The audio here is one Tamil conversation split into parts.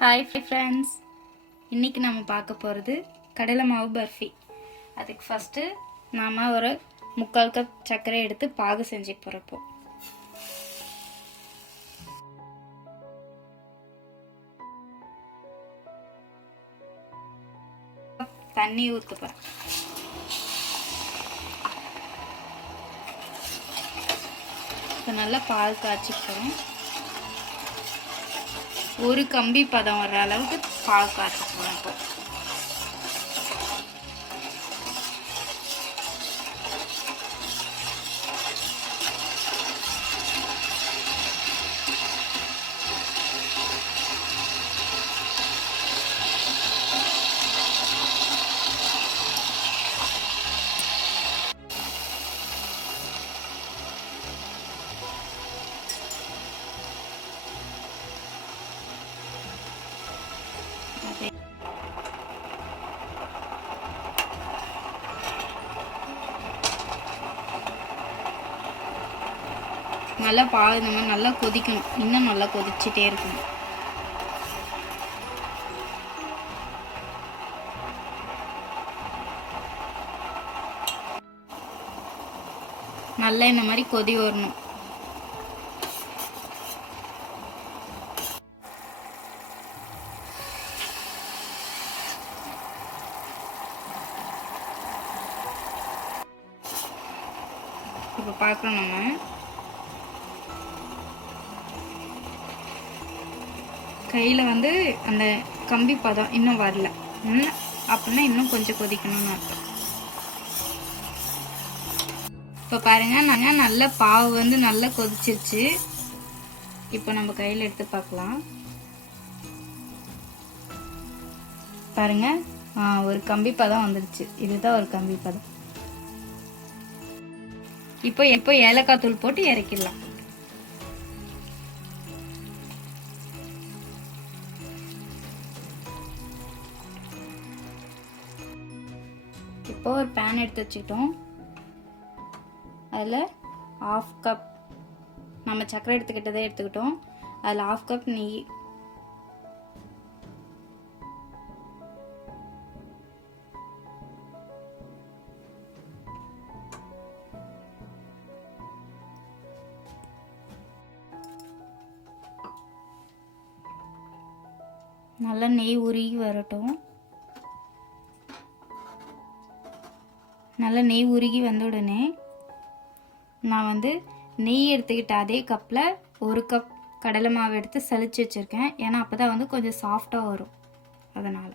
ஹாய் ஃப்ரெண்ட்ஸ், இன்றைக்கி நம்ம பார்க்க போகிறது கடலை மாவு பர்ஃபி. அதுக்கு ஃபஸ்ட்டு நாம் ஒரு 3/4 கப் சர்க்கரை எடுத்து பாகு செஞ்சு போகிறப்போ தண்ணி ஊற்ற போகிறேன். இப்போ நல்லா பால் காய்ச்சி போகிறேன். ஒரு கம்பி பதம் வர்ற அளவுக்கு பால் காய்ச்சி போகிறேன். இப்போ நல்லா பால் இந்த மாதிரி நல்லா கொதிக்கணும். இன்னும் நல்லா கொதிச்சுட்டே இருக்கணும். நல்லா இந்த மாதிரி கொதி வரணும். இப்போ பார்க்குறோம், நம்ம கையில் வந்து அந்த கம்பி பதம் இன்னும் வரல. அப்படின்னா இன்னும் கொஞ்சம் கொதிக்கணும்னு அர்த்தம். இப்போ பாருங்கள், நாங்கள் நல்ல பாவு வந்து நல்லா கொதிச்சிருச்சு. இப்போ நம்ம கையில் எடுத்து பார்க்கலாம். பாருங்க, ஒரு கம்பி பதம் வந்துருச்சு. இதுதான் ஒரு கம்பி பதம். இப்போ ஏலக்காய் தூள் போட்டு இறக்கிடலாம். இப்போ ஒரு பேன் எடுத்து வச்சுக்கிட்டோம். அதில் 1/2 கப் நம்ம சர்க்கரை எடுத்துக்கிட்டதே எடுத்துக்கிட்டோம். அதில் 1/2 கப் நெய், நல்லா நெய் உருகி வரட்டும். நல்லா நெய் உருகி வந்த உடனே நான் வந்து நெய் எடுத்துக்கிட்ட அதே கப்பில் 1 கப் கடலை மாவு எடுத்து சலிச்சு வச்சுருக்கேன். ஏன்னா அப்போ தான் வந்து கொஞ்சம் சாஃப்டாக வரும். அதனால்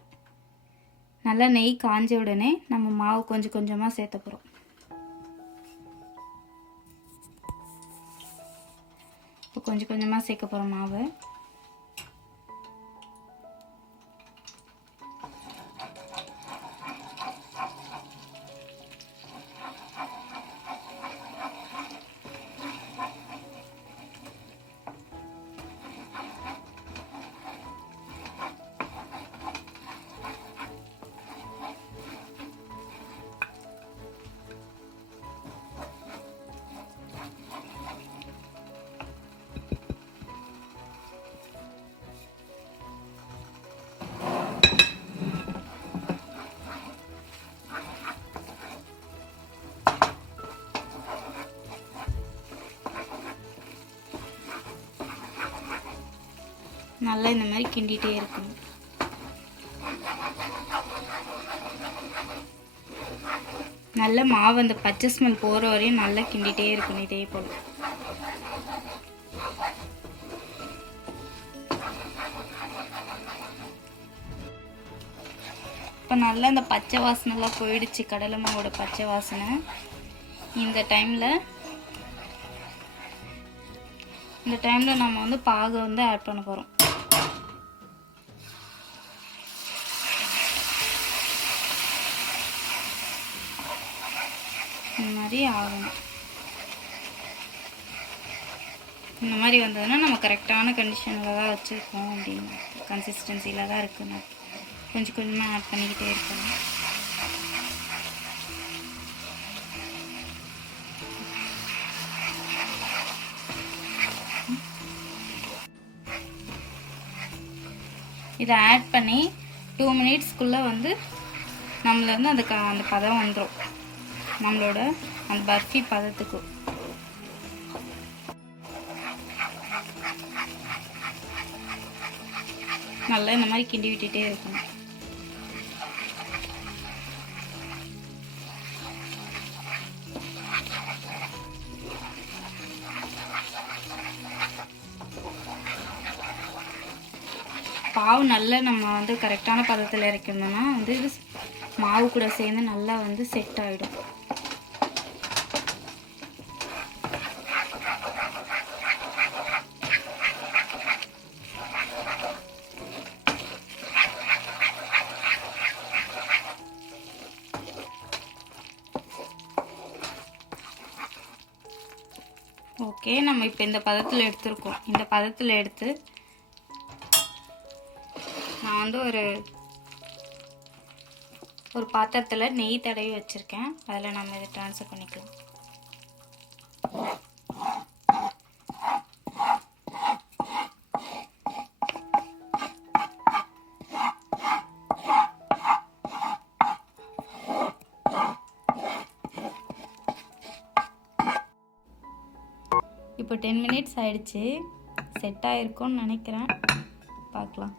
நல்லா நெய் காஞ்ச உடனே நம்ம மாவு கொஞ்சம் கொஞ்சமாக சேர்த்த போகிறோம். இப்போ கொஞ்சம் கொஞ்சமாக சேர்க்க போகிறோம் மாவு. நல்லா இந்த மாதிரி கிண்டிகிட்டே இருக்கணும். நல்ல மாவு அந்த பச்சை ஸ்மெல் போகிற வரையும் நல்லா கிண்டிகிட்டே இருக்கணும். இதே போல் இப்போ நல்லா இந்த பச்சை வாசனைலாம் போயிடுச்சு. கடலை மாவோட பச்சை வாசனை. இந்த டைமில் நம்ம வந்து பாகு வந்து ஆட் பண்ண போகிறோம். இந்த மாதிரி ஆகணும். இந்த மாதிரி வந்ததுன்னா நம்ம கரெக்டான கண்டிஷனில் தான் வச்சுருக்கோம். அப்படின்னு கன்சிஸ்டன்சியில் தான் இருக்குன்னு கொஞ்சம் கொஞ்சமாக ஆட் பண்ணிக்கிட்டே இருக்கணும். இதை ஆட் பண்ணி 2 மினிட்ஸ்க்குள்ளே வந்து நம்மளேருந்து அந்த பதம் வந்துடும், நம்மளோட அந்த பர்ஃபி பதத்துக்கு. நல்லா இந்த மாதிரி கிண்டி விட்டுட்டே இருக்கணும். பாவு நல்லா நம்ம வந்து கரெக்டான பதத்தில் இறக்கணும்னா வந்து இது மாவு கூட சேர்ந்து நல்லா வந்து செட் ஆகிடும். ஓகே, நம்ம இப்போ இந்த பதத்தில் எடுத்துருக்கோம். இந்த பதத்தில் எடுத்து நான் வந்து ஒரு பாத்திரத்தில் நெய் தடவி வச்சுருக்கேன். அதில் நம்ம இதை ட்ரான்ஸ்ஃபர் பண்ணிக்கலாம். இப்போ 10 மினிட்ஸ் ஆயிடுச்சு. செட் ஆகிருக்கும்னு நினைக்கிறேன். பார்க்கலாம்.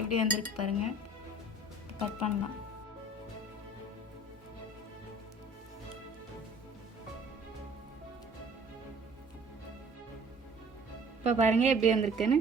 எப்படி வந்திருக்கு பாருங்க. கட் பண்ணலாம். இப்போ பாருங்க எப்படி வந்திருக்குன்னு.